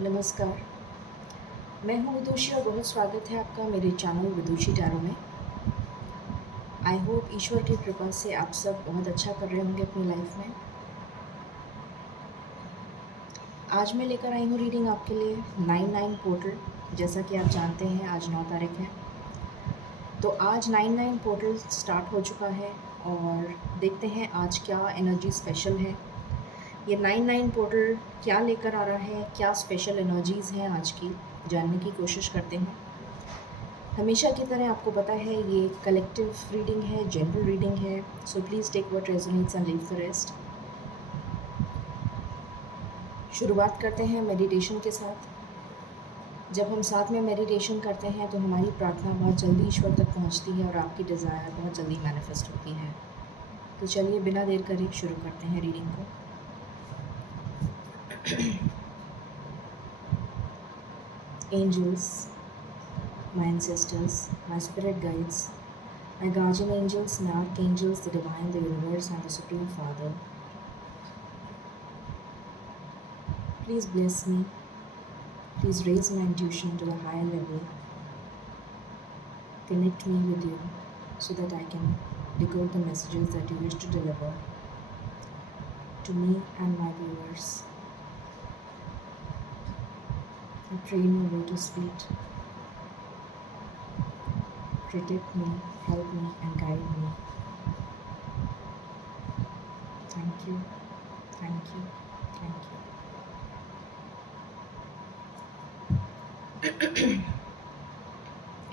नमस्कार, मैं हूँ विदुषी और बहुत स्वागत है आपका मेरे चैनल विदुषी टैरो में। आई होप ईश्वर की कृपा से आप सब बहुत अच्छा कर रहे होंगे अपनी लाइफ में। आज मैं लेकर आई हूँ रीडिंग आपके लिए 99 पोर्टल। जैसा कि आप जानते हैं आज 9 तारीख है, तो आज 99 पोर्टल स्टार्ट हो चुका है और देखते हैं आज क्या एनर्जी स्पेशल है। ये 99 पोर्टल क्या लेकर आ रहा है, क्या स्पेशल एनर्जीज़ हैं आज की, जानने की कोशिश करते हैं। हमेशा की तरह आपको पता है ये कलेक्टिव रीडिंग है, जनरल रीडिंग है, so please take what resonates and leave the rest. शुरुआत करते हैं मेडिटेशन के साथ। जब हम साथ में मेडिटेशन करते हैं तो हमारी प्रार्थना बहुत जल्दी ईश्वर तक पहुंचती है और आपकी डिज़ायर बहुत जल्दी मैनिफेस्ट होती है। तो चलिए बिना देर करे शुरू करते हैं रीडिंग को। Angels, my ancestors, my spirit guides, my guardian angels, my archangels, the divine, the universe, and the Supreme Father. Please bless me. Please raise my intuition to a higher level. Connect me with you so that I can decode the messages that you wish to deliver to me and my viewers. I pray in your lotus feet. Protect me, help me, and guide me. Thank you, thank you, thank you.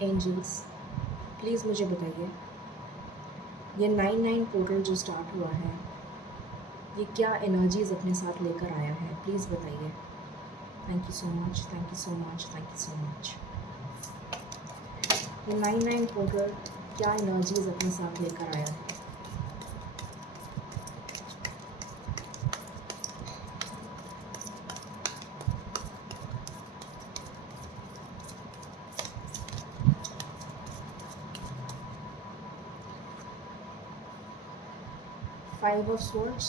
Angels, please मुझे बताइए ये 99 portal जो start हुआ है ये क्या energies अपने साथ लेकर आया है, प्लीज़ बताइए। Thank you so much, thank you so much, thank you so much. ये 99 पोर्टल क्या एनर्जीज़ अपने साथ लेकर आया है। Five of Swords,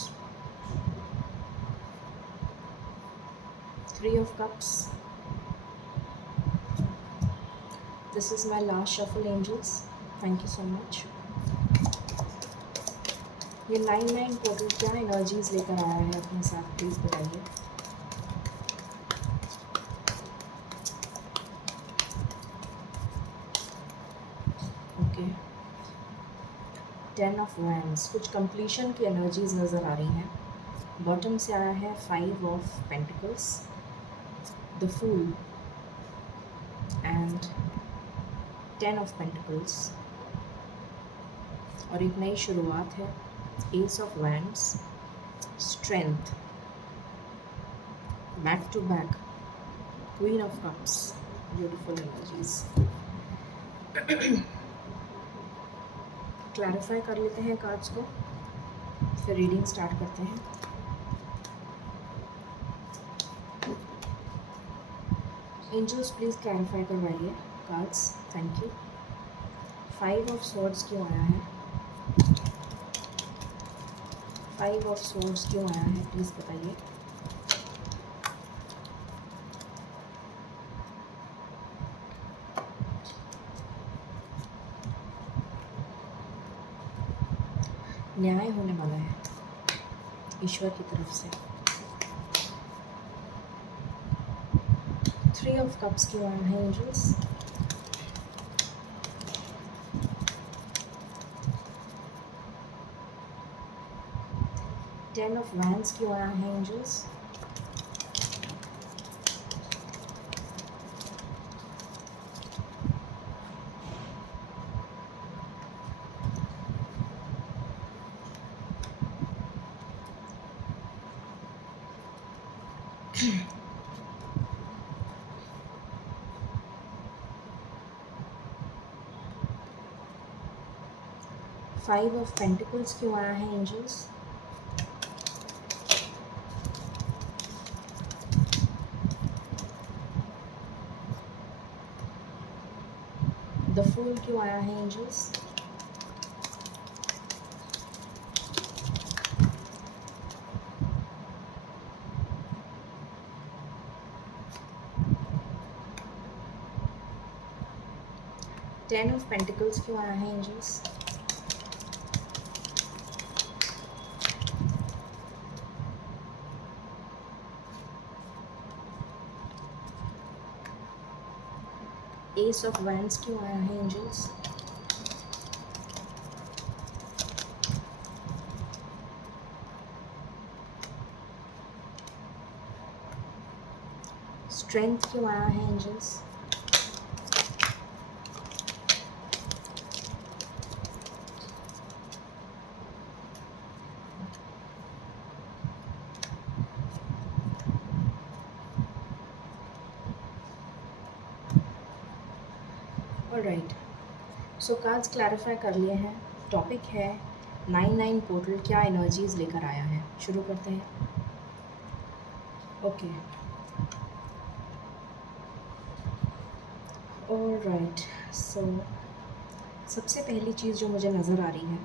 Three of Cups. This is my last shuffle, angels. Thank you so much. ये 99 portal क्या energies लेकर आया है अपने साथ, प्लीज़ बताइए। ओके, 10 ऑफ वैंड्स, कुछ कंप्लीशन की एनर्जीज नज़र आ रही हैं। बॉटम से आया है 5 of pentacles, the fool and 10 of pentacles, और एक नई शुरुआत है। Ace of wands, strength, back to back, queen of cups, beautiful energies. Clarify कर लेते हैं कार्ड्स को, फिर रीडिंग स्टार्ट करते हैं। एंजल्स प्लीज़ क्लैरिफाई करवाइए cards, thank you. 5 of swords क्यों आया है, 5 ऑफ स्वॉर्ड्स क्यों आया है, प्लीज़ बताइए। न्याय होने वाला है ईश्वर की तरफ से। 3 ऑफ कप्स क्यों आया है एंजल्स, टेन ऑफ वैंड्स क्यों आया है एंजल्स, फाइव ऑफ पेंटिकल्स क्यों आया है एंजल्स, द फूल क्यों आया है एंजल्स, 10 ऑफ पेंटिकल्स क्यों आया है एंजल्स? एस ऑफ वैंड्स क्यों आया है एंजल्स? स्ट्रेंथ क्यों आया है एंजल्स? ऑलराइट, सो कार्ड्स क्लैरिफाई कर लिए हैं। टॉपिक है 99 पोर्टल क्या एनर्जीज लेकर आया है। शुरू करते हैं। ओके, ऑलराइट, सो सबसे पहली चीज़ जो मुझे नज़र आ रही है,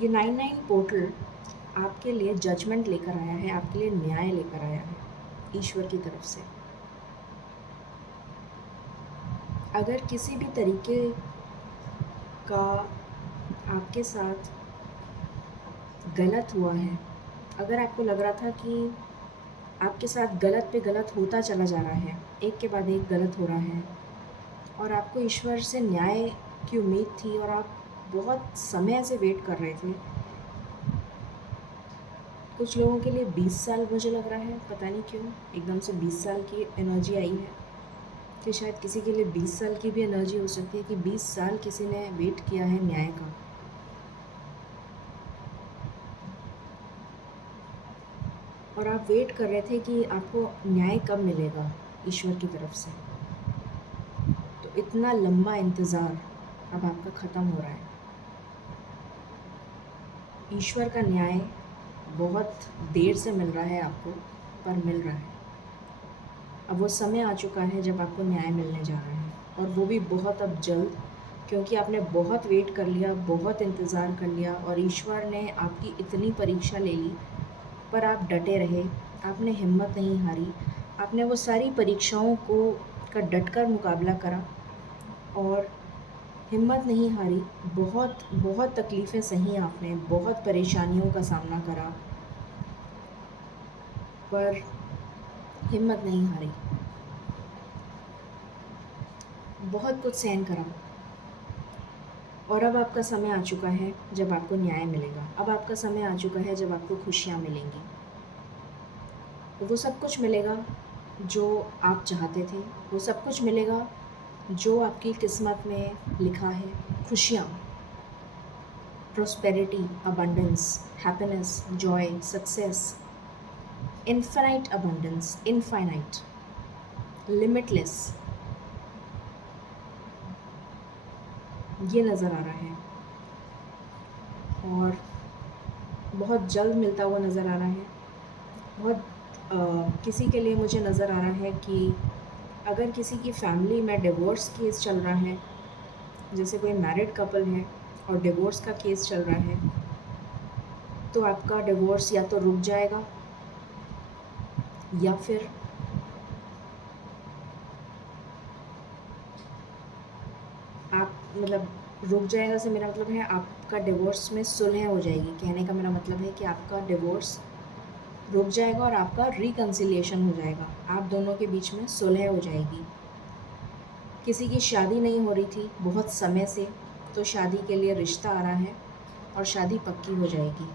ये 99 पोर्टल आपके लिए जजमेंट लेकर आया है, आपके लिए न्याय लेकर आया है ईश्वर की तरफ से। अगर किसी भी तरीके का आपके साथ गलत हुआ है, अगर आपको लग रहा था कि आपके साथ गलत पे गलत होता चला जा रहा है, एक के बाद एक गलत हो रहा है, और आपको ईश्वर से न्याय की उम्मीद थी और आप बहुत समय से वेट कर रहे थे, कुछ लोगों के लिए 20 साल मुझे लग रहा है, पता नहीं क्यों एकदम से 20 साल की एनर्जी आई है, कि शायद किसी के लिए 20 साल की भी एनर्जी हो सकती है कि 20 साल किसी ने वेट किया है न्याय का। और आप वेट कर रहे थे कि आपको न्याय कब मिलेगा ईश्वर की तरफ से। तो इतना लंबा इंतज़ार अब आपका ख़त्म हो रहा है। ईश्वर का न्याय बहुत देर से मिल रहा है आपको, पर मिल रहा है। अब वो समय आ चुका है जब आपको न्याय मिलने जा रहा है, और वो भी बहुत अब जल्द, क्योंकि आपने बहुत वेट कर लिया, बहुत इंतज़ार कर लिया, और ईश्वर ने आपकी इतनी परीक्षा ले ली, पर आप डटे रहे, आपने हिम्मत नहीं हारी, आपने वो सारी परीक्षाओं का डटकर मुकाबला करा और हिम्मत नहीं हारी। बहुत बहुत तकलीफ़ें सही आपने, बहुत परेशानियों का सामना करा, पर हिम्मत नहीं हारी, बहुत कुछ सहन करा। और अब आपका समय आ चुका है जब आपको न्याय मिलेगा। अब आपका समय आ चुका है जब आपको खुशियाँ मिलेंगी। वो सब कुछ मिलेगा जो आप चाहते थे, वो सब कुछ मिलेगा जो आपकी किस्मत में लिखा है। खुशियाँ, prosperity, abundance, happiness, joy, success, infinite abundance, infinite, limitless, ये नज़र आ रहा है और बहुत जल्द मिलता हुआ नज़र आ रहा है। बहुत किसी के लिए मुझे नज़र आ रहा है कि अगर किसी की फैमिली में डिवोर्स केस चल रहा है, जैसे कोई मैरिड कपल है और डिवोर्स का केस चल रहा है, तो आपका डिवोर्स या तो रुक जाएगा या फिर आप मतलब रुक जाएगा से मेरा मतलब है आपका डिवोर्स में सुलह हो जाएगी। कहने का मेरा मतलब है कि आपका डिवोर्स रुक जाएगा और आपका रिकन्सिलिएशन हो जाएगा, आप दोनों के बीच में सुलह हो जाएगी। किसी की शादी नहीं हो रही थी बहुत समय से, तो शादी के लिए रिश्ता आ रहा है और शादी पक्की हो जाएगी।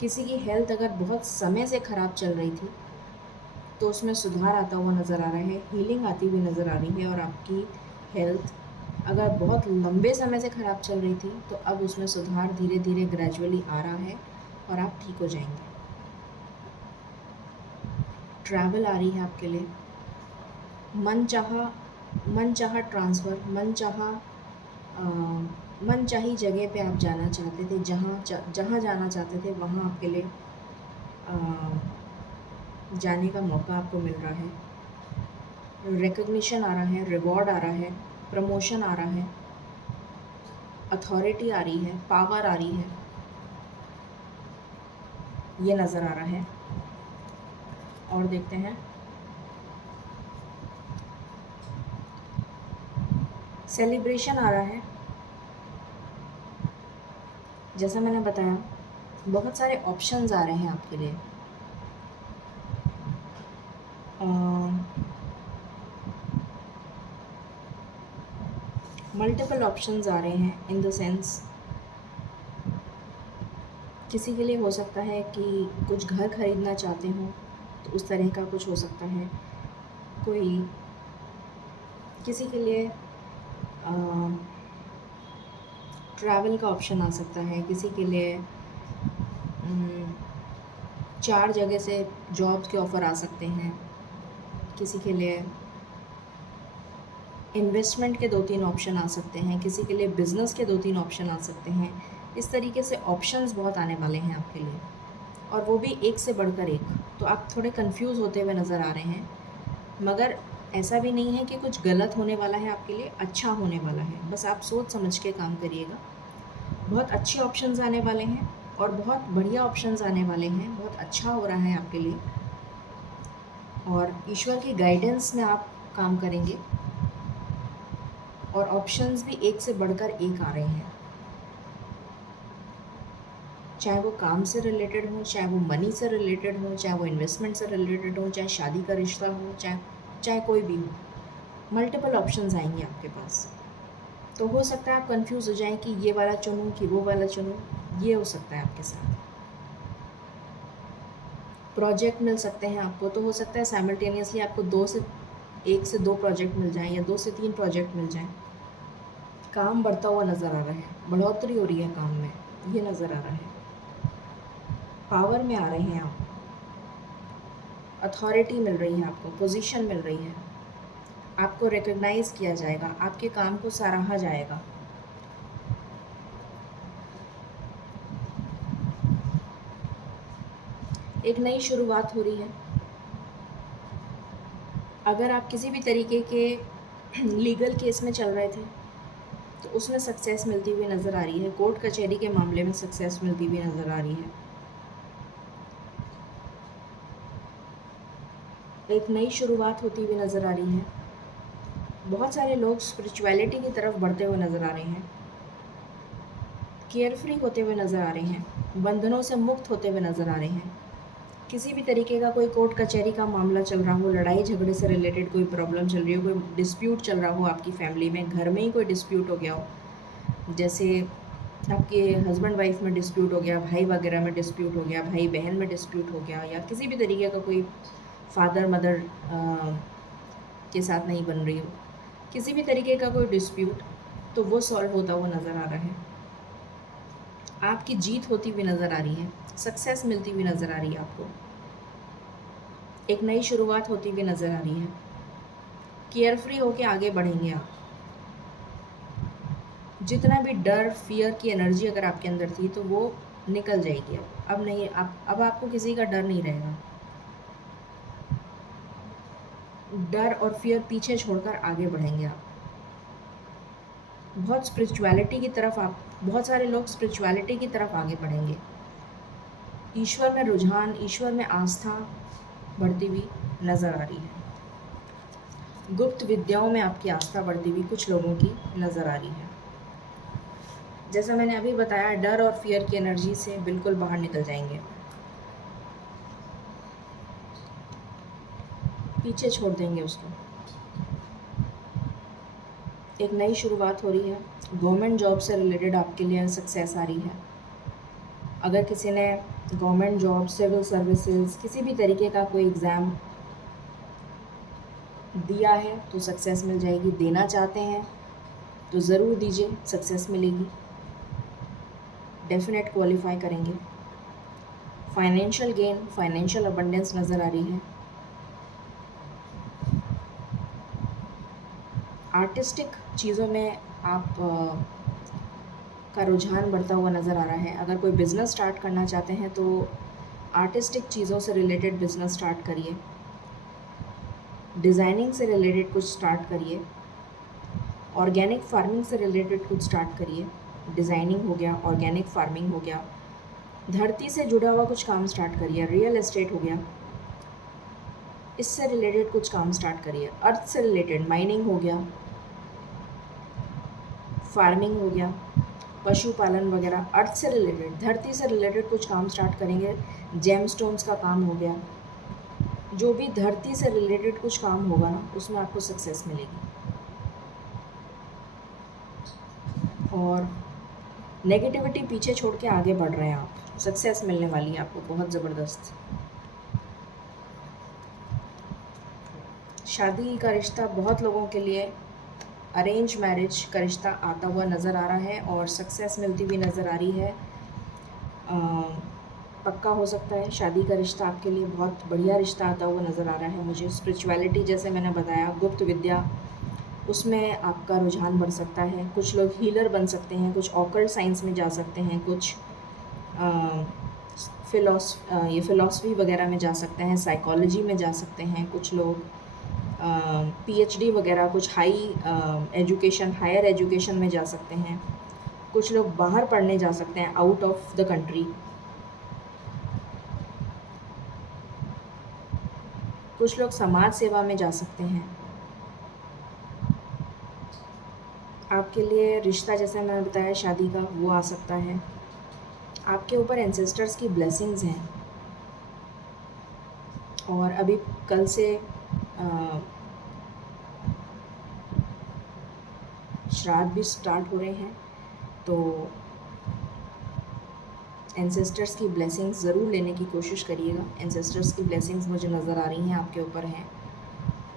किसी की हेल्थ अगर बहुत समय से ख़राब चल रही थी, तो उसमें सुधार आता हुआ नज़र आ रहा है, हीलिंग आती हुई नज़र आ रही है। और आपकी हेल्थ अगर बहुत लंबे समय से ख़राब चल रही थी, तो अब उसमें सुधार धीरे धीरे ग्रेजुअली आ रहा है और आप ठीक हो जाएंगे। ट्रैवल आ रही है आपके लिए, मन चाहा ट्रांसफ़र, मन चाही जगह पे आप जाना चाहते थे, जहाँ जाना चाहते थे वहाँ आपके लिए जाने का मौका आपको मिल रहा है। रिकग्निशन आ रहा है, रिवॉर्ड आ रहा है, प्रमोशन आ रहा है, अथॉरिटी आ रही है, पावर आ रही है, ये नज़र आ रहा है। और देखते हैं सेलिब्रेशन आ रहा है। जैसा मैंने बताया, बहुत सारे ऑप्शंस आ रहे हैं आपके लिए। मल्टीपल ऑप्शंस आ रहे हैं इन द सेंस, किसी के लिए हो सकता है कि कुछ घर खरीदना चाहते हो तो उस तरह का कुछ हो सकता है। कोई किसी के लिए ट्रैवल का ऑप्शन आ सकता है, किसी के लिए 4 जगह से जॉब्स के ऑफ़र आ सकते हैं, किसी के लिए इन्वेस्टमेंट के 2-3 ऑप्शन आ सकते हैं, किसी के लिए बिज़नेस के 2-3 ऑप्शन आ सकते हैं। इस तरीके से ऑप्शंस बहुत आने वाले हैं आपके लिए, और वो भी एक से बढ़कर एक। तो आप थोड़े कंफ्यूज होते हुए नज़र आ रहे हैं, मगर ऐसा भी नहीं है कि कुछ गलत होने वाला है आपके लिए, अच्छा होने वाला है। बस आप सोच समझ के काम करिएगा। बहुत अच्छे ऑप्शंस आने वाले हैं और बहुत बढ़िया ऑप्शंस आने वाले हैं। बहुत अच्छा हो रहा है आपके लिए, और ईश्वर की गाइडेंस में आप काम करेंगे, और ऑप्शंस भी एक से बढ़कर एक आ रहे हैं। चाहे वो काम से रिलेटेड हो, चाहे वो मनी से रिलेटेड हो, चाहे वो इन्वेस्टमेंट से रिलेटेड हो, चाहे शादी का रिश्ता हो, चाहे कोई भी हो, मल्टीपल ऑप्शंस आएंगे आपके पास। तो हो सकता है आप कंफ्यूज हो जाएं कि ये वाला चुनूं कि वो वाला चुनूं। ये हो सकता है आपके साथ। प्रोजेक्ट मिल सकते हैं आपको, तो हो सकता है साइमल्टेनियसली आपको 1 से 2 प्रोजेक्ट मिल जाएं या 2 से 3 प्रोजेक्ट मिल जाएं। काम बढ़ता हुआ नज़र आ रहा है, बढ़ोतरी हो रही है काम में, ये नज़र आ रहा है। पावर में आ रहे हैं आप, अथॉरिटी मिल रही है आपको, पोजीशन मिल रही है, आपको रिकग्नाइज़ किया जाएगा, आपके काम को सराहा जाएगा। एक नई शुरुआत हो रही है। अगर आप किसी भी तरीके के लीगल केस में चल रहे थे तो उसमें सक्सेस मिलती हुई नज़र आ रही है। कोर्ट कचहरी के मामले में सक्सेस मिलती हुई नज़र आ रही है। एक नई शुरुआत होती हुई नज़र आ रही है। बहुत सारे लोग स्पिरिचुअलिटी की तरफ बढ़ते हुए नज़र आ रहे हैं, केयरफ्री होते हुए नज़र आ रहे हैं, बंधनों से मुक्त होते हुए नज़र आ रहे हैं। किसी भी तरीके का कोई कोर्ट कचहरी का मामला चल रहा हो, लड़ाई झगड़े से रिलेटेड कोई प्रॉब्लम चल रही हो, कोई डिस्प्यूट चल रहा हो आपकी फैमिली में, घर में ही कोई डिस्प्यूट हो गया हो, जैसे आपके हस्बैंड वाइफ में डिस्प्यूट हो गया, भाई वगैरह में डिस्प्यूट हो गया, भाई बहन में डिस्प्यूट हो गया, या किसी भी तरीके का कोई फादर मदर के साथ नहीं बन रही हो, किसी भी तरीके का कोई डिस्प्यूट, तो वो सॉल्व होता हुआ नज़र आ रहा है। आपकी जीत होती हुई नज़र आ रही है, सक्सेस मिलती हुई नज़र आ रही है आपको। एक नई शुरुआत होती हुई नज़र आ रही है। केयरफ्री होके आगे बढ़ेंगे आप। जितना भी डर, फियर की एनर्जी अगर आपके अंदर थी तो वो निकल जाएगी। अब नहीं, अब आपको किसी का डर नहीं रहेगा। डर और फियर पीछे छोड़कर आगे बढ़ेंगे आप। बहुत स्पिरिचुअलिटी की तरफ आप, बहुत सारे लोग स्पिरिचुअलिटी की तरफ आगे बढ़ेंगे। ईश्वर में रुझान, ईश्वर में आस्था बढ़ती हुई नज़र आ रही है। गुप्त विद्याओं में आपकी आस्था बढ़ती हुई कुछ लोगों की नज़र आ रही है। जैसा मैंने अभी बताया, डर और फियर की एनर्जी से बिल्कुल बाहर निकल जाएंगे, पीछे छोड़ देंगे उसको। एक नई शुरुआत हो रही है। गवर्नमेंट जॉब से रिलेटेड आपके लिए सक्सेस आ रही है। अगर किसी ने गवर्नमेंट जॉब, सिविल सर्विसेज, किसी भी तरीके का कोई एग्ज़ाम दिया है तो सक्सेस मिल जाएगी। देना चाहते हैं तो ज़रूर दीजिए, सक्सेस मिलेगी, डेफिनेट क्वालिफाई करेंगे। फाइनेंशियल गेन, फाइनेंशियल अबंडेंस नज़र आ रही है। आर्टिस्टिक चीज़ों में आप का रुझान बढ़ता हुआ नज़र आ रहा है। अगर कोई बिज़नेस स्टार्ट करना चाहते हैं तो आर्टिस्टिक चीज़ों से रिलेटेड बिज़नेस स्टार्ट करिए, डिज़ाइनिंग से रिलेटेड कुछ स्टार्ट करिए, ऑर्गेनिक फार्मिंग से रिलेटेड कुछ स्टार्ट करिए। डिज़ाइनिंग हो गया, ऑर्गेनिक फार्मिंग हो गया, धरती से जुड़ा हुआ कुछ काम स्टार्ट करिए, रियल एस्टेट हो गया, इससे रिलेटेड कुछ काम स्टार्ट करिए। अर्थ से रिलेटेड माइनिंग हो गया, फार्मिंग हो गया, पशुपालन वगैरह, अर्थ से रिलेटेड, धरती से रिलेटेड कुछ काम स्टार्ट करेंगे। जेमस्टोन्स का काम हो गया, जो भी धरती से रिलेटेड कुछ काम होगा ना, उसमें आपको सक्सेस मिलेगी। और नेगेटिविटी पीछे छोड़ के आगे बढ़ रहे हैं आप, सक्सेस मिलने वाली है आपको बहुत ज़बरदस्त। शादी का रिश्ता बहुत लोगों के लिए अरेंज मैरिज का रिश्ता आता हुआ नज़र आ रहा है और सक्सेस मिलती हुई नज़र आ रही है। पक्का हो सकता है शादी का रिश्ता आपके लिए बहुत बढ़िया रिश्ता आता हुआ नज़र आ रहा है मुझे। स्पिरिचुअलिटी, जैसे मैंने बताया, गुप्त विद्या, उसमें आपका रुझान बढ़ सकता है। कुछ लोग हीलर बन सकते हैं, कुछ ऑकल्ट साइंस में जा सकते हैं, कुछ फ़िलॉसफी वगैरह में जा सकते हैं, साइकोलॉजी में जा सकते हैं, कुछ लोग पीएचडी वगैरह, कुछ हायर एजुकेशन में जा सकते हैं, कुछ लोग बाहर पढ़ने जा सकते हैं, आउट ऑफ द कंट्री, कुछ लोग समाज सेवा में जा सकते हैं। आपके लिए रिश्ता, जैसे मैंने बताया, शादी का, वो आ सकता है। आपके ऊपर एंसेस्टर्स की ब्लेसिंग्स हैं और अभी कल से श्राद्ध भी स्टार्ट हो रहे हैं, तो एंसेस्टर्स की ब्लेसिंग्स ज़रूर लेने की कोशिश करिएगा। एंसेस्टर्स की ब्लेसिंग्स मुझे नज़र आ रही हैं आपके ऊपर हैं,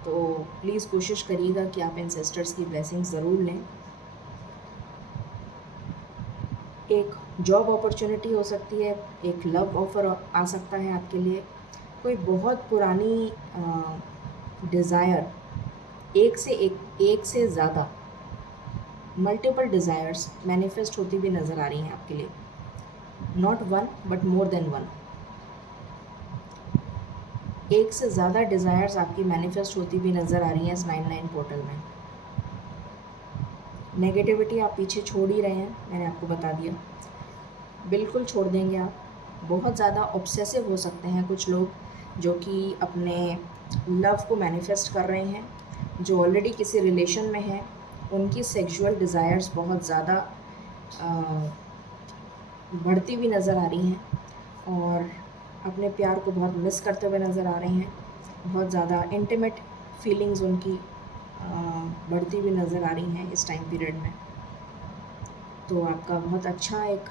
तो प्लीज़ कोशिश करिएगा कि आप एंसेस्टर्स की ब्लेसिंग्स ज़रूर लें। एक जॉब अपॉर्चुनिटी हो सकती है, एक लव ऑफ़र आ सकता है आपके लिए, कोई बहुत पुरानी डिज़ायर, एक से ज़्यादा मल्टीपल डिज़ायर्स मैनिफेस्ट होती हुई नज़र आ रही हैं आपके लिए। Not one but more than one, एक से ज़्यादा डिज़ायर्स आपकी मैनिफेस्ट होती हुई नज़र आ रही हैं इस 99 पोर्टल में। नेगेटिविटी आप पीछे छोड़ ही रहे हैं, मैंने आपको बता दिया, बिल्कुल छोड़ देंगे आप। बहुत ज़्यादा ऑब्सेसिव हो सकते हैं कुछ लोग जो कि अपने लव को मैनिफेस्ट कर रहे हैं, जो ऑलरेडी किसी रिलेशन में हैं, उनकी सेक्सुअल डिज़ायर्स बहुत ज़्यादा बढ़ती हुई नज़र आ रही हैं और अपने प्यार को बहुत मिस करते हुए नज़र आ रहे हैं। बहुत ज़्यादा इंटीमेट फीलिंग्स उनकी बढ़ती हुई नज़र आ रही हैं इस टाइम पीरियड में। तो आपका बहुत अच्छा एक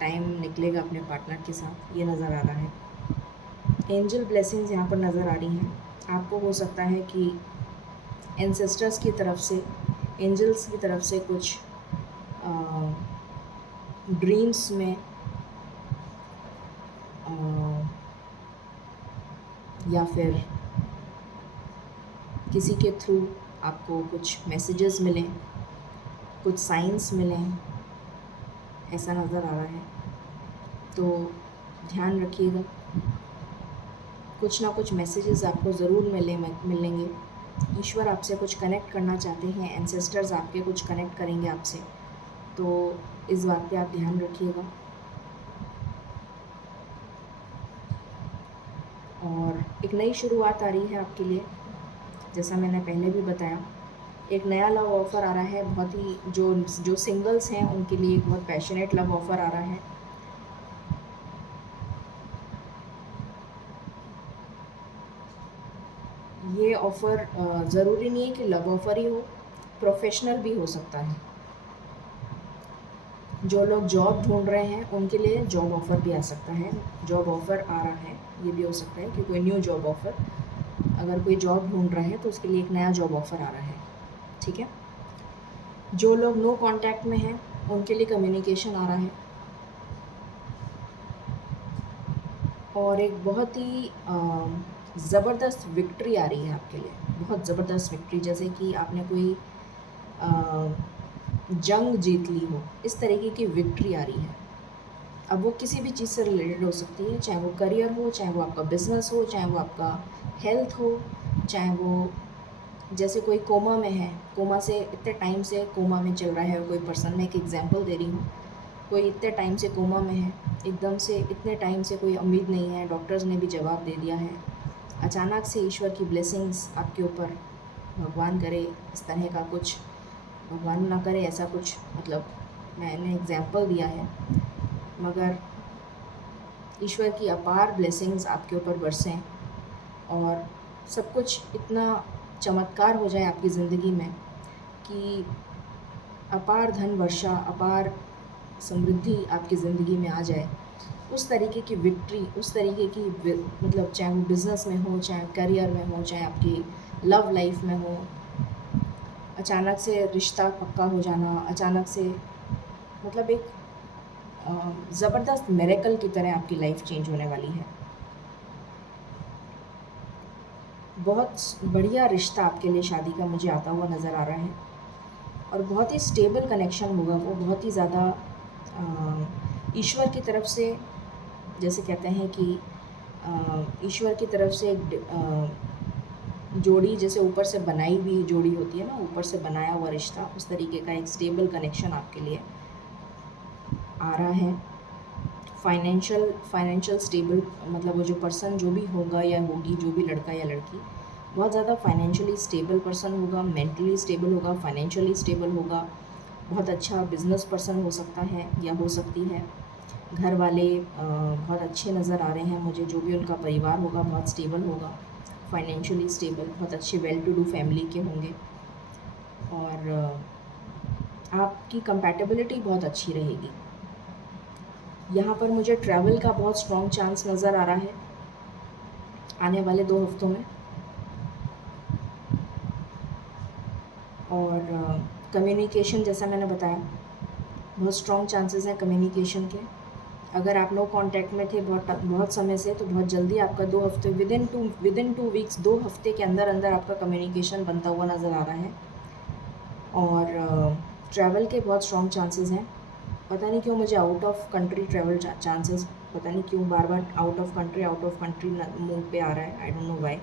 टाइम निकलेगा अपने पार्टनर के साथ, ये नज़र आ रहा है। एंजल ब्लेसिंग्स यहाँ पर नज़र आ रही हैं। आपको हो सकता है कि एंसेस्टर्स की तरफ से, एंजल्स की तरफ से कुछ ड्रीम्स में या फिर किसी के थ्रू आपको कुछ मैसेजेस मिलें, कुछ साइंस मिलें, ऐसा नज़र आ रहा है। तो ध्यान रखिएगा, कुछ ना कुछ मैसेजेस आपको ज़रूर मिलेंगे। ईश्वर आपसे कुछ कनेक्ट करना चाहते हैं, एंसेस्टर्स आपके कुछ कनेक्ट करेंगे आपसे, तो इस बात पे आप ध्यान रखिएगा। और एक नई शुरुआत आ रही है आपके लिए, जैसा मैंने पहले भी बताया, एक नया लव ऑफ़र आ रहा है। बहुत ही जो सिंगल्स हैं उनके लिए एक बहुत पैशनेट लव ऑफ़र आ रहा है। ये ऑफ़र ज़रूरी नहीं है कि लव ऑफ़र ही हो, प्रोफेशनल भी हो सकता है। जो लोग जॉब ढूंढ रहे हैं उनके लिए जॉब ऑफ़र भी आ सकता है, जॉब ऑफ़र आ रहा है, ये भी हो सकता है कि कोई न्यू जॉब ऑफ़र, अगर कोई जॉब ढूंढ रहा है तो उसके लिए एक नया जॉब ऑफ़र आ रहा है, ठीक है। जो लोग नो कांटेक्ट में हैं उनके लिए कम्युनिकेशन आ रहा है और एक बहुत ही ज़बरदस्त विक्ट्री आ रही है आपके लिए, बहुत ज़बरदस्त विक्ट्री, जैसे कि आपने कोई जंग जीत ली हो, इस तरीके की विक्ट्री आ रही है। अब वो किसी भी चीज़ से रिलेटेड हो सकती है, चाहे वो करियर हो, चाहे वो आपका बिज़नेस हो, चाहे वो आपका हेल्थ हो, चाहे वो, जैसे कोई कोमा में है, कोमा से इतने टाइम से कोमा में चल रहा है कोई पर्सन, मैं एक एग्जांपल दे रही हूँ, कोई इतने टाइम से कोमा में है, एकदम से इतने टाइम से कोई उम्मीद नहीं है, डॉक्टर्स ने भी जवाब दे दिया है, अचानक से ईश्वर की ब्लेसिंग्स आपके ऊपर, भगवान करे इस तरह का कुछ भगवान ना करे ऐसा कुछ, मतलब मैंने एग्जाम्पल दिया है, मगर ईश्वर की अपार ब्लेसिंग्स आपके ऊपर बरसें और सब कुछ इतना चमत्कार हो जाए आपकी ज़िंदगी में कि अपार धन वर्षा, अपार समृद्धि आपकी ज़िंदगी में आ जाए। उस तरीके की विक्ट्री, उस तरीके की मतलब चाहे वो बिज़नेस में हो, चाहे करियर में हो, चाहे आपकी लव लाइफ में हो, अचानक से रिश्ता पक्का हो जाना, अचानक से मतलब एक ज़बरदस्त मिरेकल की तरह आपकी लाइफ चेंज होने वाली है। बहुत बढ़िया रिश्ता आपके लिए शादी का मुझे आता हुआ नज़र आ रहा है और बहुत ही स्टेबल कनेक्शन होगा वो, बहुत ही ज़्यादा ईश्वर की तरफ से, जैसे कहते हैं कि ईश्वर की तरफ से एक जोड़ी जैसे ऊपर से बनाई हुई जोड़ी होती है ना, ऊपर से बनाया हुआ रिश्ता, उस तरीके का एक स्टेबल कनेक्शन आपके लिए आ रहा है। फाइनेंशियल स्टेबल, मतलब वो जो पर्सन जो भी होगा या होगी, जो भी लड़का या लड़की, बहुत ज़्यादा फाइनेंशियली स्टेबल पर्सन होगा, मेंटली स्टेबल होगा, फाइनेंशियली स्टेबल होगा, बहुत अच्छा बिजनेस पर्सन हो सकता है या हो सकती है। घर वाले बहुत अच्छे नज़र आ रहे हैं मुझे, जो भी उनका परिवार होगा बहुत स्टेबल होगा, फाइनेंशियली स्टेबल, बहुत अच्छे वेल टू डू फैमिली के होंगे और आपकी कंपैटिबिलिटी बहुत अच्छी रहेगी। यहाँ पर मुझे ट्रैवल का बहुत स्ट्रॉन्ग चांस नज़र आ रहा है आने वाले 2 हफ्तों में और कम्युनिकेशन, जैसा मैंने बताया, बहुत स्ट्रॉन्ग चांसेस हैं कम्युनिकेशन के। अगर आप नो कांटेक्ट में थे बहुत समय से, तो बहुत जल्दी आपका 2 हफ्ते, विदिन 2 वीक्स, 2 हफ्ते के अंदर अंदर आपका कम्युनिकेशन बनता हुआ नज़र आ रहा है और ट्रैवल के बहुत स्ट्रॉन्ग चांसेस हैं। पता नहीं क्यों मुझे out of country travel chances, पता नहीं क्यों बार बार आउट ऑफ कंट्री मुंह पे आ रहा है, आई डोंट नो व्हाई।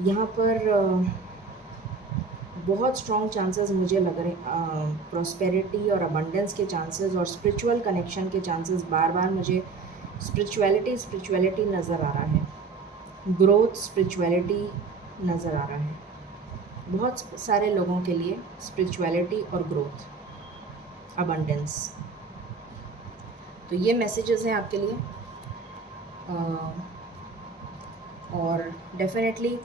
यहाँ पर बहुत स्ट्रॉन्ग चांसेस मुझे लग रहे, प्रॉस्पेरिटी और अबंडेंस के चांसेस और स्पिरिचुअल कनेक्शन के चांसेस, बार बार मुझे स्पिरिचुअलिटी नज़र आ रहा है, ग्रोथ स्पिरिचुअलिटी नज़र आ रहा है बहुत सारे लोगों के लिए, स्पिरिचुअलिटी और ग्रोथ, अबंडेंस। तो ये मैसेजेस हैं आपके लिए और डेफिनेटली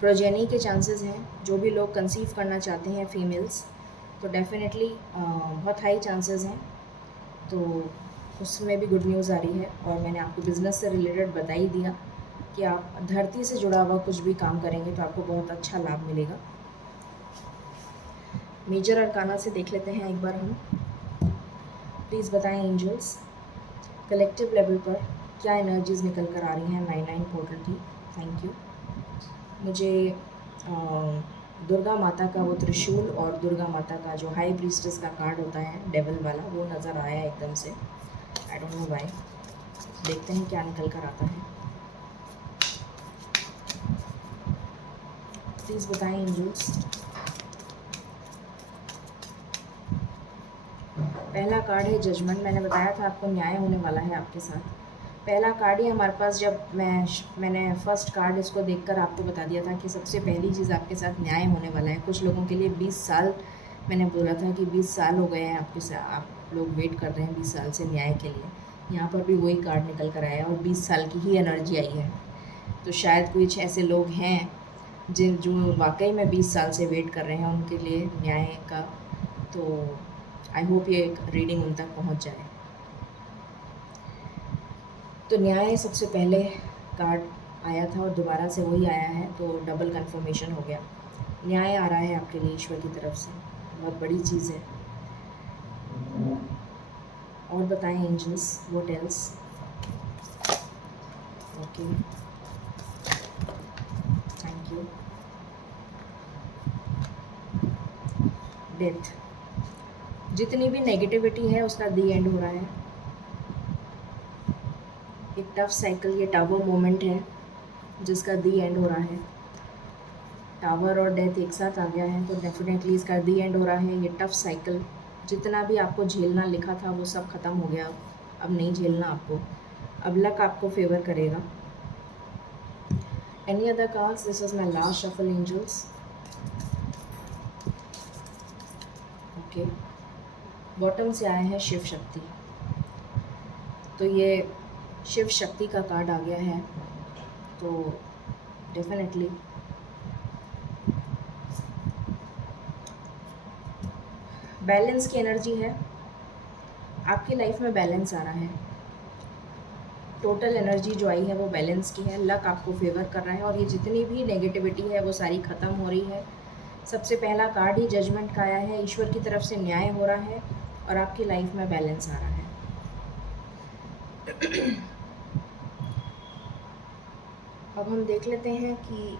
प्रोजेनी के चांसेस हैं। जो भी लोग कंसीव करना चाहते हैं फीमेल्स, तो डेफिनेटली बहुत हाई चांसेस हैं, तो उसमें भी गुड न्यूज़ आ रही है। और मैंने आपको बिज़नेस से रिलेटेड बता ही दिया कि आप धरती से जुड़ा हुआ कुछ भी काम करेंगे तो आपको बहुत अच्छा लाभ मिलेगा। मेजर अरकाना से देख लेते हैं एक बार हम। प्लीज़ बताएं एंजल्स, कलेक्टिव लेवल पर क्या एनर्जीज़ निकल कर आ रही हैं 99 पोर्टल की। Thank you. मुझे दुर्गा माता का वो त्रिशूल और दुर्गा माता का जो हाई प्रीस्टेस का कार्ड होता है डेविल वाला, वो नज़र आया एकदम से, आई डोंट नो व्हाई। देखते हैं क्या निकल कर आता है। प्लीज़ बताएं एंजल्स। पहला कार्ड है जजमेंट। मैंने बताया था आपको न्याय होने वाला है आपके साथ। पहला कार्ड ही हमारे पास, जब मैंने फर्स्ट कार्ड इसको देखकर आपको बता दिया था कि सबसे पहली चीज़ आपके साथ न्याय होने वाला है। कुछ लोगों के लिए 20 साल, मैंने बोला था कि 20 साल हो गए हैं आपके साथ, आप लोग वेट कर रहे हैं 20 साल से न्याय के लिए। यहाँ पर भी वही कार्ड निकल कर आया और 20 साल की ही एनर्जी आई है। तो शायद कुछ ऐसे लोग हैं जो वाकई में 20 साल से वेट कर रहे हैं उनके लिए न्याय का। तो आई होप ये रीडिंग उन तक पहुँच जाए। तो न्याय सबसे पहले कार्ड आया था और दोबारा से वही आया है, तो डबल कंफर्मेशन हो गया। न्याय आ रहा है आपके लिए ईश्वर की तरफ से, बहुत बड़ी चीज़ है। और बताएं angels, what else. Okay, thank you. Death, जितनी भी नेगेटिविटी है उसका दी एंड हो रहा है। एक टफ साइकिल, ये टावर मोमेंट है जिसका दी एंड हो रहा है। टावर और डेथ एक साथ आ गया है, तो डेफिनेटली इसका दी एंड हो रहा है। ये टफ साइकिल, जितना भी आपको झेलना लिखा था वो सब ख़त्म हो गया। अब नहीं झेलना आपको, अब लक आपको फेवर करेगा। Any other cards? This is my last shuffle angels. Bottom से आया है शिव शक्ति। तो ये शिव शक्ति का कार्ड आ गया है, तो डेफिनेटली बैलेंस की एनर्जी है। आपकी लाइफ में बैलेंस आ रहा है। टोटल एनर्जी जो आई है वो बैलेंस की है। लक आपको फेवर कर रहा है और ये जितनी भी नेगेटिविटी है वो सारी ख़त्म हो रही है। सबसे पहला कार्ड ही जजमेंट का आया है। ईश्वर की तरफ से न्याय हो रहा है और आपकी लाइफ में बैलेंस आ रहा है। अब हम देख लेते हैं कि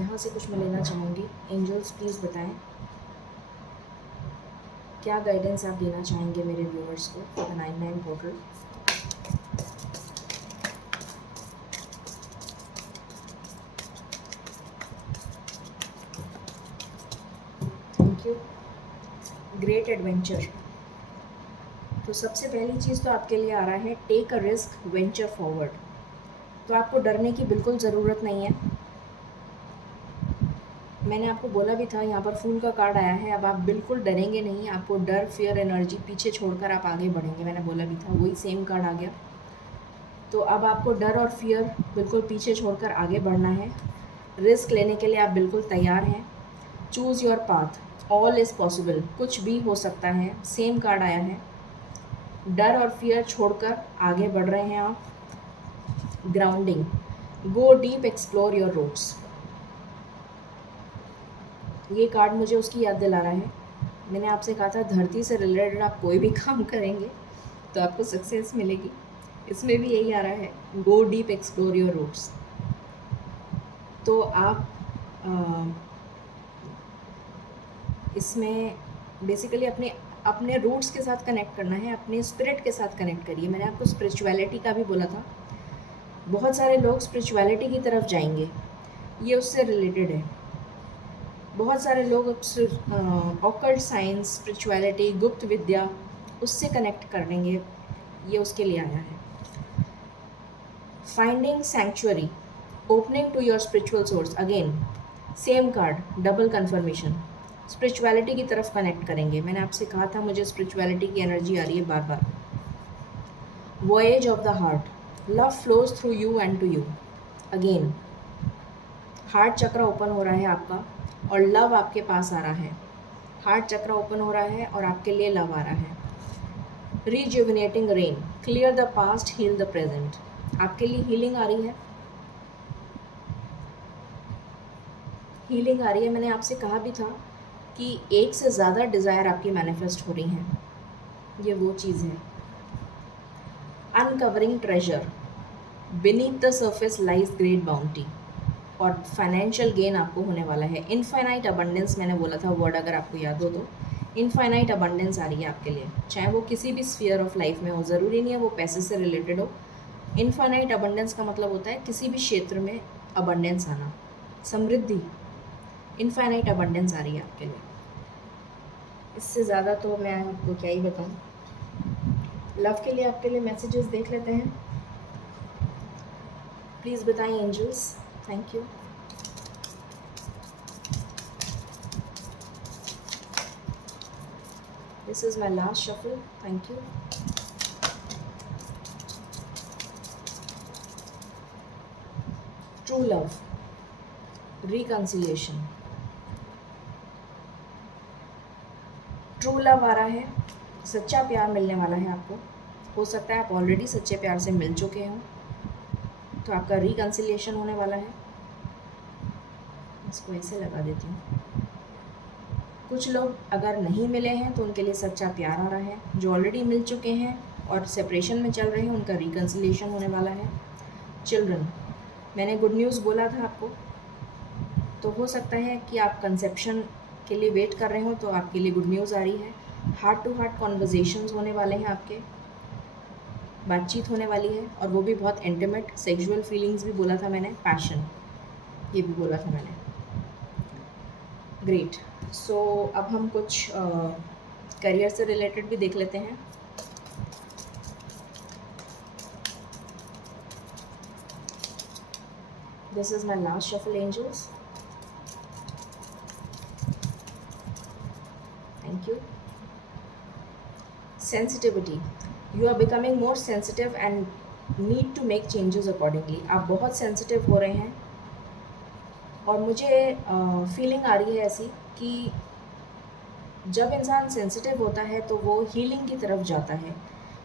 यहाँ से कुछ मैं लेना चाहूँगी। एंजल्स प्लीज़ बताएं क्या गाइडेंस आप देना चाहेंगे मेरे व्यूअर्स को for the 99 portal. Thank you. Great adventure. तो सबसे पहली चीज़ तो आपके लिए आ रहा है take a risk, venture forward. तो आपको डरने की बिल्कुल ज़रूरत नहीं है। मैंने आपको बोला भी था, यहाँ पर फूल का कार्ड आया है। अब आप बिल्कुल डरेंगे नहीं। आपको डर, फियर एनर्जी पीछे छोड़कर आप आगे बढ़ेंगे। मैंने बोला भी था, वही सेम कार्ड आ गया। तो अब आपको डर और फियर बिल्कुल पीछे छोड़कर आगे बढ़ना है। रिस्क लेने के लिए आप बिल्कुल तैयार हैं। Choose your path, all is possible. कुछ भी हो सकता है। सेम कार्ड आया है। डर और फियर छोड़कर आगे बढ़ रहे हैं आप। Grounding, go deep, explore your roots. ये कार्ड मुझे उसकी याद दिला रहा है। मैंने आपसे कहा था धरती से रिलेटेड आप कोई भी काम करेंगे तो आपको सक्सेस मिलेगी। इसमें भी यही आ रहा है, go deep, explore your roots. तो आप इसमें बेसिकली अपने अपने रूट्स के साथ कनेक्ट करना है। अपने स्पिरिट के साथ कनेक्ट करिए। मैंने आपको स्पिरिचुअलिटी का भी बोला था। बहुत सारे लोग स्पिरिचुअलिटी की तरफ जाएंगे, ये उससे रिलेटेड है। बहुत सारे लोग ऑकल्ट साइंस, स्पिरिचुअलिटी, गुप्त विद्या, उससे कनेक्ट करेंगे, ये उसके लिए आया है। Finding sanctuary, opening to your spiritual source. Again same card, double confirmation. Spirituality की तरफ कनेक्ट करेंगे। मैंने आपसे कहा था मुझे स्पिरिचुअलिटी की एनर्जी आ रही है बार बार। Voyage of the heart, love flows through you and to you. Again heart chakra open हो रहा है आपका और लव आपके पास आ रहा है। हार्ट चक्र ओपन हो रहा है और आपके लिए लव आ रहा है। Rejuvenating rain, clear the past, heal the present. आपके लिए हीलिंग आ रही है। हीलिंग आ रही है। मैंने आपसे कहा भी था कि एक से ज़्यादा डिज़ायर आपकी मैनिफेस्ट हो रही हैं। ये वो चीज़ है। Uncovering treasure, beneath the surface lies great bounty. और फाइनेंशियल गेन आपको होने वाला है। इनफाइनाइट अबंडेंस मैंने बोला था वर्ड, अगर आपको याद हो तो। इनफाइनाइट अबंडेंस आ रही है आपके लिए, चाहे वो किसी भी स्फीयर ऑफ लाइफ में हो। ज़रूरी नहीं है वो पैसे से रिलेटेड हो। इनफाइनाइट अबंडेंस का मतलब होता है किसी भी क्षेत्र में अबंडेंस आना, समृद्धि। इनफाइनाइट अबंडेंस आ रही है आपके लिए। इससे ज़्यादा तो मैं आपको क्या ही बताऊँ। लव के लिए आपके लिए मैसेजेस देख लेते हैं। प्लीज़ बताएं angels. Thank you. This is my last shuffle. Thank you. True love, reconciliation. True love आ रहा है। सच्चा प्यार मिलने वाला है आपको। हो सकता है आप ऑलरेडी सच्चे प्यार से मिल चुके हों, तो आपका रिकन्सिलिएशन होने वाला है। इसको ऐसे लगा देती हूँ। कुछ लोग अगर नहीं मिले हैं तो उनके लिए सच्चा प्यार आ रहा है। जो ऑलरेडी मिल चुके हैं और सेपरेशन में चल रहे हैं उनका रिकन्सिलिएशन होने वाला है। चिल्ड्रन, मैंने गुड न्यूज़ बोला था आपको, तो हो सकता है कि आप कंसेप्शन के लिए वेट कर रहे हो, तो आपके लिए गुड न्यूज़ आ रही है। हार्ट टू हार्ट कॉन्वर्जेशंस होने वाले हैं आपके, बातचीत होने वाली है, और वो भी बहुत इंटीमेट। सेक्सुअल फीलिंग्स भी बोला था मैंने, पैशन ये भी बोला था मैंने। ग्रेट। सो अब हम कुछ करियर से रिलेटेड भी देख लेते हैं। This is my last shuffle angels. Thank you. Sensitivity, you are becoming more sensitive and need to make changes accordingly. आप बहुत सेंसिटिव हो रहे हैं और मुझे फीलिंग आ रही है ऐसी कि जब इंसान सेंसिटिव होता है तो वो हीलिंग की तरफ जाता है,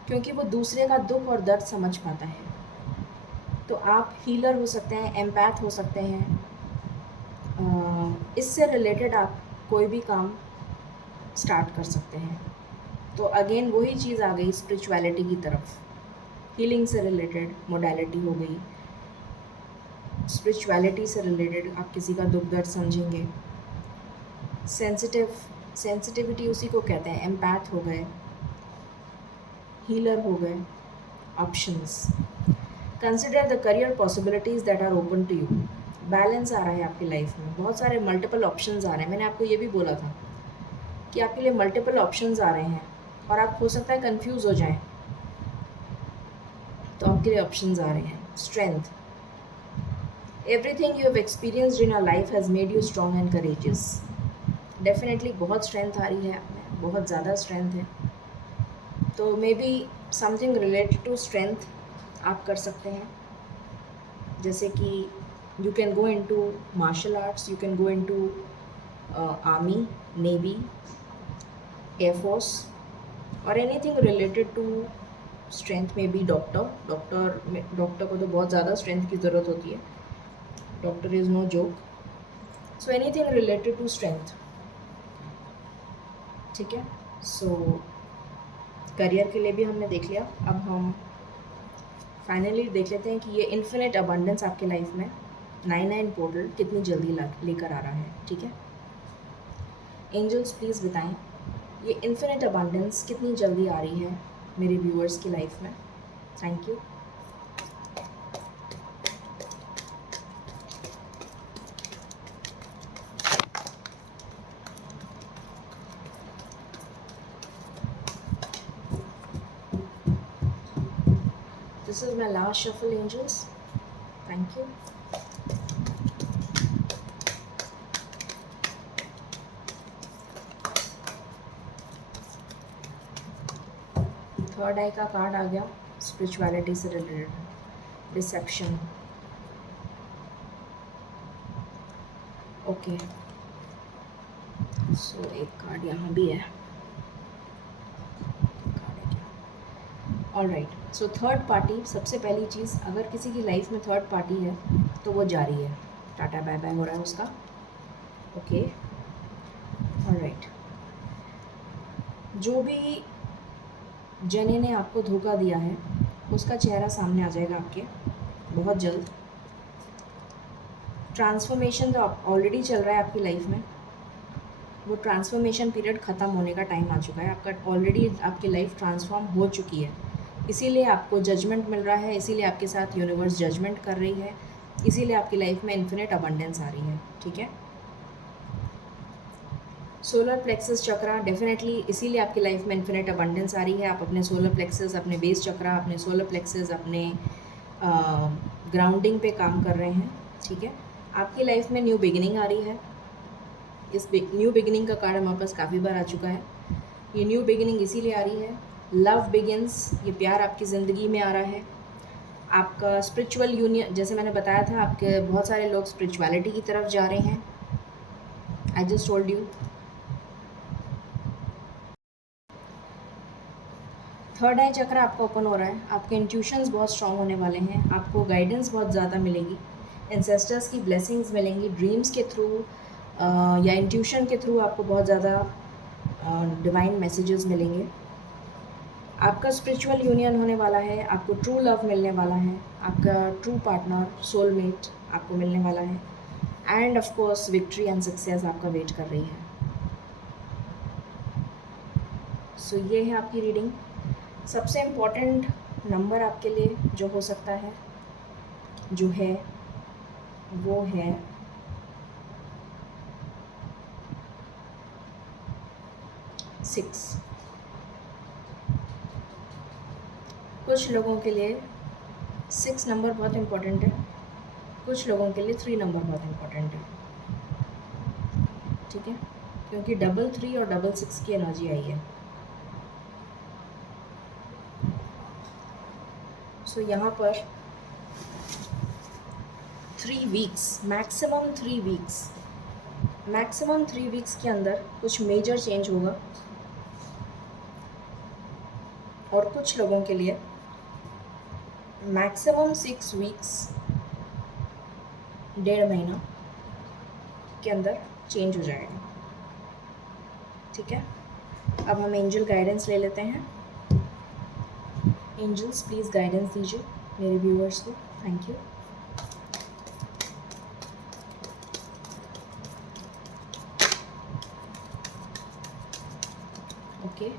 क्योंकि वो दूसरे का दुख और दर्द समझ पाता है। तो आप हीलर हो सकते हैं, एम्पैथ हो सकते हैं। इससे रिलेटेड आप कोई भी काम स्टार्ट कर सकते हैं। तो अगेन वही चीज़ आ गई स्पिरिचुअलिटी की तरफ। हीलिंग से रिलेटेड मोडालिटी हो गई, स्पिरिचुअलिटी से रिलेटेड आप किसी का दुख दर्द समझेंगे। सेंसिटिविटी उसी को कहते हैं। एम्पैथ हो गए, हीलर हो गए। Options, consider the career possibilities that are open to you. Balance आ रहा है आपकी लाइफ में, बहुत सारे मल्टीपल ऑप्शंस आ रहे हैं। मैंने आपको ये भी बोला था कि आपके लिए मल्टीपल ऑप्शंस आ रहे हैं और आप हो सकता है कंफ्यूज हो जाएं, तो आपके लिए ऑप्शंस आ रहे हैं। Strength, everything you have experienced in your life has made you strong and courageous. Definitely बहुत स्ट्रेंथ आ रही है आप में, बहुत ज़्यादा स्ट्रेंथ है। तो may be something related to strength आप कर सकते हैं, जैसे कि you can go into martial arts, you can go into army, navy, air force और एनीथिंग रिलेटेड टू स्ट्रेंथ में भी। डॉक्टर को तो बहुत ज़्यादा स्ट्रेंथ की ज़रूरत होती है। Doctor is no joke. So anything related to strength, ठीक है। सो करियर के लिए भी हमने देख लिया। अब हम फाइनली देख लेते हैं कि ये इन्फिनिट अबंडेंस आपके लाइफ में 99 पोर्टल कितनी जल्दी लेकर आ रहा है, ठीक है। एंजल्स प्लीज़ बताएं ये इन्फिनिट अबंडेंस कितनी जल्दी आ रही है मेरे व्यूअर्स की लाइफ में। Thank you. This is my last shuffle, angels. Thank you. Third eye का कार्ड आ गया, स्पिरिचुअलिटी से रिलेटेड, डिसेप्शन। ओके, सो एक कार्ड यहाँ भी है। ऑलराइट, सो थर्ड पार्टी, सबसे पहली चीज़, अगर किसी की लाइफ में थर्ड पार्टी है तो वो जा रही है, टाटा बाय बाय हो रहा है उसका। ओके, ऑलराइट, जो भी जने ने आपको धोखा दिया है उसका चेहरा सामने आ जाएगा आपके बहुत जल्द। ट्रांसफॉर्मेशन तो ऑलरेडी चल रहा है आपकी लाइफ में, वो ट्रांसफॉर्मेशन पीरियड ख़त्म होने का टाइम आ चुका है आपका। ऑलरेडी आपकी लाइफ ट्रांसफॉर्म हो चुकी है, इसीलिए आपको जजमेंट मिल रहा है, इसीलिए आपके साथ यूनिवर्स जजमेंट कर रही है, इसीलिए आपकी लाइफ में इन्फिनिट अबंडेंस आ रही है, ठीक है। सोलर प्लेक्सस चक्रा, डेफिनेटली इसीलिए आपकी लाइफ में इन्फिनिट अबंडेंस आ रही है। आप अपने सोलर प्लेक्सस, अपने बेस चक्रा, अपने सोलर प्लेक्सस, अपने ग्राउंडिंग पे काम कर रहे हैं, ठीक है। आपकी लाइफ में न्यू बिगिनिंग आ रही है। इस न्यू बिगिनिंग का कार्ड हमारे पास काफ़ी बार आ चुका है। ये न्यू बिगिनिंग इसीलिए आ रही है, लव बिगिन्स, ये प्यार आपकी ज़िंदगी में आ रहा है। आपका स्पिरिचुअल यूनियन, जैसे मैंने बताया था, आपके बहुत सारे लोग स्पिरिचुअलिटी की तरफ जा रहे हैं। I just told you. Third eye chakra आपका ओपन हो रहा है, आपके इंट्यूशंस बहुत स्ट्रांग होने वाले हैं, आपको गाइडेंस बहुत ज़्यादा मिलेगी, एंसेस्टर्स की ब्लेसिंग्स मिलेंगी, ड्रीम्स के थ्रू या इंट्यूशन के थ्रू आपको बहुत ज़्यादा डिवाइन मैसेजेस मिलेंगे। आपका स्पिरिचुअल यूनियन होने वाला है, आपको ट्रू लव मिलने वाला है, आपका ट्रू पार्टनर, सोलमेट आपको मिलने वाला है, end of course victory and success आपका वेट कर रही है। सो ये है आपकी रीडिंग। सबसे इम्पॉर्टेंट नंबर आपके लिए जो हो सकता है, जो है वो है 6। कुछ लोगों के लिए 6 नंबर बहुत इम्पोर्टेंट है, कुछ लोगों के लिए 3 नंबर बहुत इम्पोर्टेंट है, ठीक है। क्योंकि 3 और 6 की एनर्जी आई है। सो यहाँ पर 3 वीक्स, मैक्सिमम 3 वीक्स के अंदर कुछ मेजर चेंज होगा, और कुछ लोगों के लिए मैक्सिमम 6 वीक्स, 1.5 महीना के अंदर चेंज हो जाएगा। ठीक है, अब हम एंजल गाइडेंस ले लेते हैं। एंजल्स प्लीज़ गाइडेंस दीजिए मेरे व्यूअर्स को। Thank you. Okay,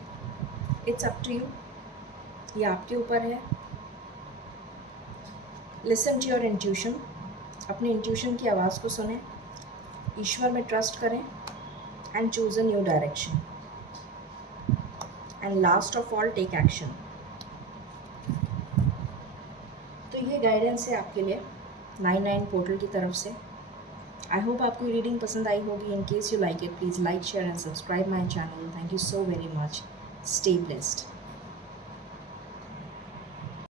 it's up to you, ये आपके ऊपर है। लिसन टू योर इंट्यूशन, अपने इंट्यूशन की आवाज़ को सुने, ईश्वर में ट्रस्ट करें and choose a new direction, and last of all take action. तो ये गाइडेंस है आपके लिए 99 पोर्टल की तरफ से। आई होप आपको ये रीडिंग पसंद आई होगी। In case you like it, please like, share and subscribe my channel. Thank you so very much. Stay blessed.